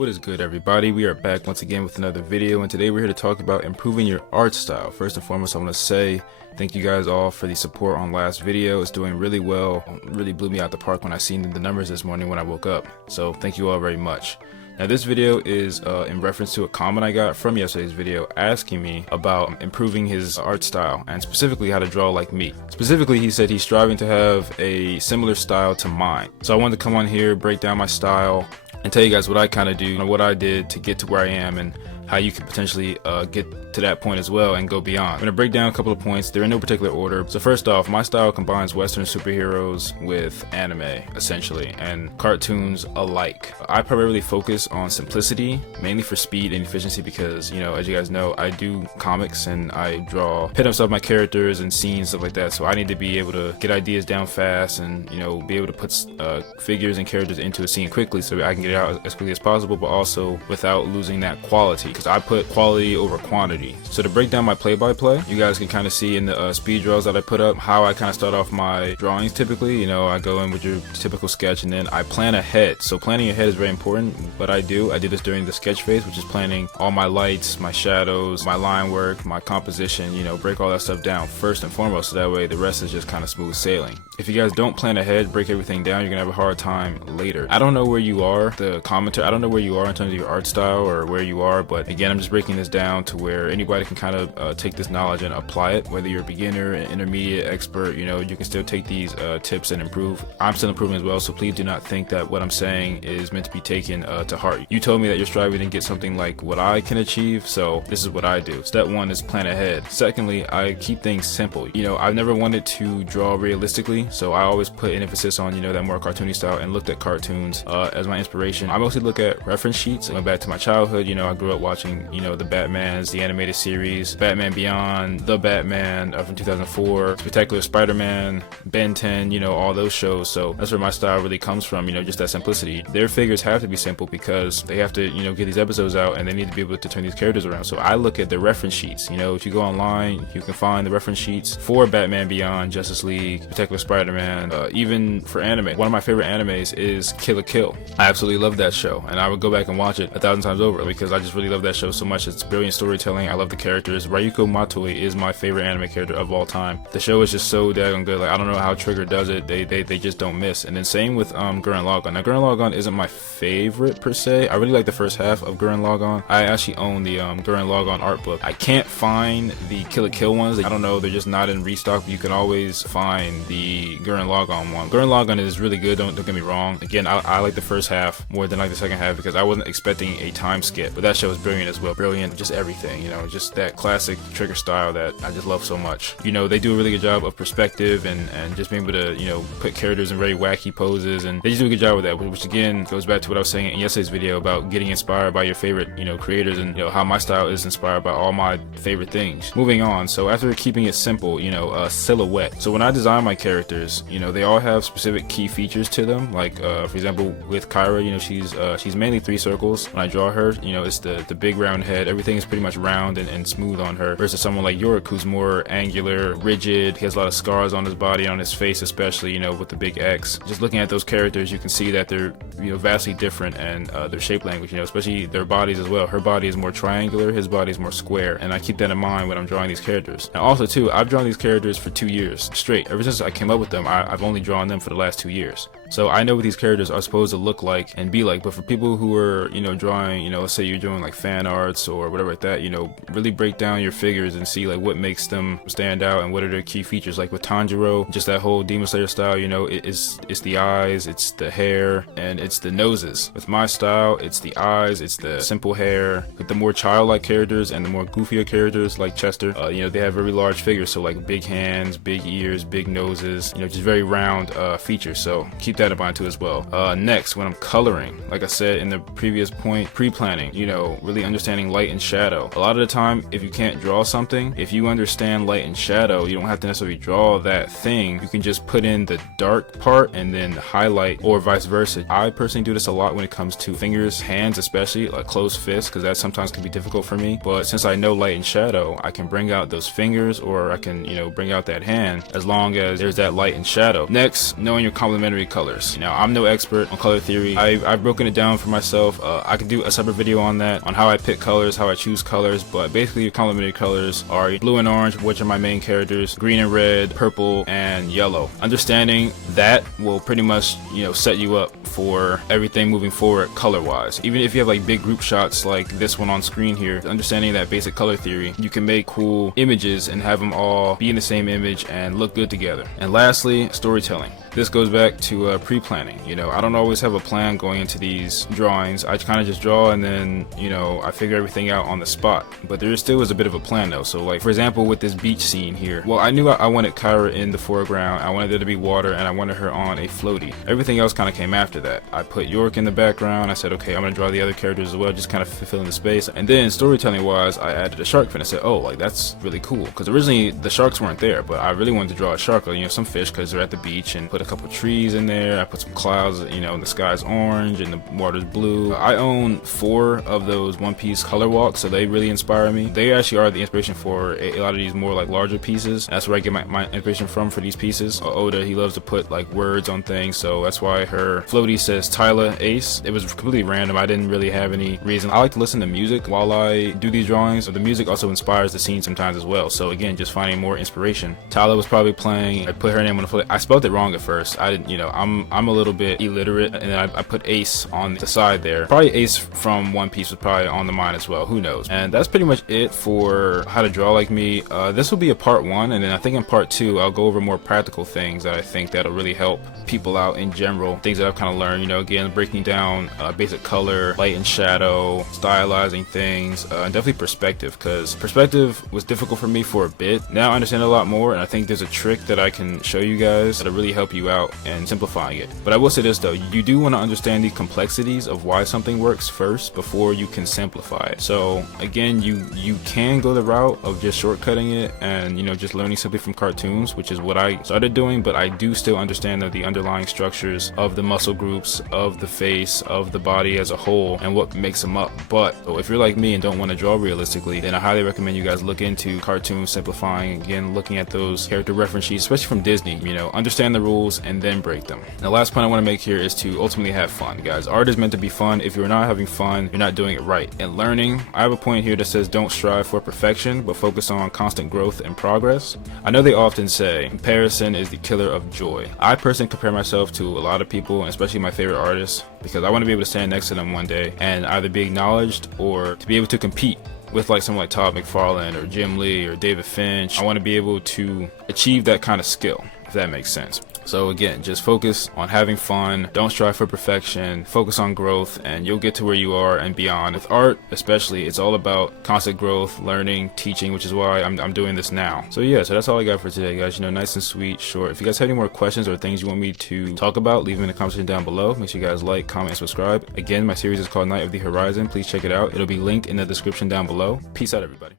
What is good, everybody? We are back once again with another video, and today we're here to talk about improving your art style. First and foremost, I want to say thank you guys all for the support on last video. It's doing really well. It really blew me out the park when I seen the numbers this morning when I woke up. So thank you all very much. Now this video is in reference to a comment I got from yesterday's video asking me about improving his art style and specifically how to draw like me. Specifically, he said he's striving to have a similar style to mine. So I wanted to come on here, break down my style, and tell you guys what I kind of do and what I did to get to where I am and how you could potentially get to that point as well and go beyond. I'm going to break down a couple of points. They're in no particular order. So first off, my style combines Western superheroes with anime, essentially, and cartoons alike. I primarily focus on simplicity, mainly for speed and efficiency because, you know, as you guys know, I do comics and I draw pinups of my characters and scenes, stuff like that. So I need to be able to get ideas down fast and, you know, be able to put figures and characters into a scene quickly so I can get it out as quickly as possible, but also without losing that quality. I put quality over quantity. So to break down my play-by-play, you guys can kind of see in the speed draws that I put up how I kind of start off my drawings typically. You know, I go in with your typical sketch and then I plan ahead. So planning ahead is very important, but I do this during the sketch phase, which is planning all my lights, my shadows, my line work, my composition, you know, break all that stuff down first and foremost, so that way the rest is just kind of smooth sailing. If you guys don't plan ahead, break everything down, you're gonna have a hard time later. I don't know where you are, the commenter, I don't know where you are in terms of your art style or where you are, but again, I'm just breaking this down to where anybody can kind of take this knowledge and apply it. Whether you're a beginner, an intermediate, expert, you know, you can still take these tips and improve. I'm still improving as well, so please do not think that what I'm saying is meant to be taken to heart. You told me that you're striving to get something like what I can achieve, so this is what I do. Step one is plan ahead. Secondly, I keep things simple. You know, I've never wanted to draw realistically, so I always put an emphasis on, you know, that more cartoony style and looked at cartoons as my inspiration. I mostly look at reference sheets. I went back to my childhood. You know, I grew up watching, you know, the Batmans, the animated series, Batman Beyond, The Batman from 2004, Spectacular Spider-Man, Ben 10, you know, all those shows. So that's where my style really comes from, you know, just that simplicity. Their figures have to be simple because they have to, you know, get these episodes out and they need to be able to turn these characters around. So I look at the reference sheets. You know, if you go online, you can find the reference sheets for Batman Beyond, Justice League, Spectacular Spider-Man, even for anime. One of my favorite animes is Kill la Kill. I absolutely love that show and I would go back and watch it 1,000 times over because I just really love that show so much. It's brilliant storytelling. I love the characters. Ryuko Matoi is my favorite anime character of all time. The show is just so daggone good. Like, I don't know how Trigger does it. They just don't miss. And then same with Gurren Lagann. Now Gurren Lagann isn't my favorite per se. I really like the first half of Gurren Lagann. I actually own the Gurren Lagann art book. I can't find the Kill la Kill ones. I don't know, they're just not in restock, but you can always find the Gurren Lagann one. Gurren Lagann is really good, don't get me wrong. Again, I like the first half more than like the second half because I wasn't expecting a time skip, but that show is brilliant as well. Brilliant, just everything, you know, just that classic Trigger style that I just love so much. You know, they do a really good job of perspective and just being able to, you know, put characters in very wacky poses, and they just do a good job with that, which again goes back to what I was saying in yesterday's video about getting inspired by your favorite, you know, creators, and you know how my style is inspired by all my favorite things. Moving on, so after keeping it simple, you know, silhouette. So when I design my characters, you know, they all have specific key features to them. Like for example, with Kyra, you know, she's mainly 3 circles. When I draw her, you know, it's the big round head. Everything is pretty much round and smooth on her, versus someone like Yorick who's more angular, rigid. He has a lot of scars on his body, on his face especially, you know, with the big X. Just looking at those characters, you can see that they're, you know, vastly different, and their shape language, you know, especially their bodies as well. Her body is more triangular, his body is more square, and I keep that in mind when I'm drawing these characters. Now also too, I've drawn these characters for 2 years straight. Ever since I came up with them, I've only drawn them for the last 2 years. So I know what these characters are supposed to look like and be like, but for people who are, you know, drawing, you know, let's say you're doing like fan arts or whatever like that, you know, really break down your figures and see like what makes them stand out and what are their key features. Like with Tanjiro, just that whole Demon Slayer style, you know, it's the eyes, it's the hair, and it's the noses. With my style, it's the eyes, it's the simple hair. With the more childlike characters and the more goofier characters like Chester, you know, they have very large figures, so like big hands, big ears, big noses, you know, just very round features. So keep that in mind too as well. Next, when I'm coloring, like I said in the previous point, pre-planning, you know, really understanding light and shadow. A lot of the time, if you can't draw something, if you understand light and shadow, you don't have to necessarily draw that thing. You can just put in the dark part and then highlight, or vice versa. I personally do this a lot when it comes to fingers, hands especially, like closed fists, because that sometimes can be difficult for me. But since I know light and shadow, I can bring out those fingers, or I can, you know, bring out that hand as long as there's that light and shadow. Next, knowing your complementary colors. colors. Now, I'm no expert on color theory. I've broken it down for myself. I could do a separate video on that, on how I pick colors, how I choose colors, but basically your complementary colors are blue and orange, which are my main characters, green and red, purple and yellow. Understanding that will pretty much, set you up for everything moving forward color wise. Even if you have like big group shots like this one on screen here, understanding that basic color theory, you can make cool images and have them all be in the same image and look good together. And lastly, storytelling. This goes back to pre-planning. I don't always have a plan going into these drawings. I kind of just draw and then, I figure everything out on the spot. But there still is a bit of a plan though. So like, for example, with this beach scene here, well, I knew I wanted Kyra in the foreground. I wanted there to be water and I wanted her on a floaty. Everything else kind of came after that. I put York in the background. I said, okay, I'm going to draw the other characters as well, just kind of fill in the space. And then storytelling wise, I added a shark fin. I said, oh, like that's really cool. Because originally the sharks weren't there, but I really wanted to draw a shark, or, some fish because they're at the beach, and put a couple trees in there. I put some clouds, and the sky's orange and the water's blue. I own 4 of those One Piece color walks, so they really inspire me. They actually are the inspiration for a lot of these more like larger pieces. That's where I get my inspiration from for these pieces. Oda, he loves to put like words on things, so that's why her floaty says Tyla Ace. It was completely random. I didn't really have any reason. I like to listen to music while I do these drawings. So the music also inspires the scene sometimes as well. So again, just finding more inspiration. Tyla was probably playing. I put her name on the floaty. I spelled it wrong at first. I didn't, I'm a little bit illiterate, and then I put Ace on the side there. Probably Ace from One Piece was probably on the mind as well. Who knows? And that's pretty much it for how to draw like me. This will be a part 1, and then I think in part 2 I'll go over more practical things that I think that'll really help people out in general. Things that I've kind of learned, again, breaking down basic color, light and shadow, stylizing things, and definitely perspective, because perspective was difficult for me for a bit. Now I understand a lot more, and I think there's a trick that I can show you guys that'll really help you out in simplifying it. But I will say this though, you do want to understand the complexities of why something works first before you can simplify it. So again, you can go the route of just shortcutting it and just learning simply from cartoons, which is what I started doing, but I do still understand that the underlying structures of the muscle groups, of the face, of the body as a whole, and what makes them up. But if you're like me and don't want to draw realistically, then I highly recommend you guys look into cartoons, simplifying, again, looking at those character reference sheets, especially from Disney. Understand the rules and then break them. And the last point I want to make here is to ultimately have fun, guys. Art is meant to be fun. If you're not having fun, you're not doing it right. And learning, I have a point here that says don't strive for perfection, but focus on constant growth and progress. I know they often say comparison is the killer of joy. I personally compare myself to a lot of people, especially my favorite artists, because I want to be able to stand next to them one day and either be acknowledged or to be able to compete with like someone like Todd McFarlane or Jim Lee or David Finch. I want to be able to achieve that kind of skill, if that makes sense. So again, just focus on having fun, don't strive for perfection, focus on growth, and you'll get to where you are and beyond. With art especially, it's all about constant growth, learning, teaching, which is why I'm doing this now. So yeah, so that's all I got for today, guys. Nice and sweet, short. If you guys have any more questions or things you want me to talk about, leave them in the comment section down below. Make sure you guys like, comment, and subscribe. Again, my series is called Knight of the Horizon. Please check it out. It'll be linked in the description down below. Peace out, everybody.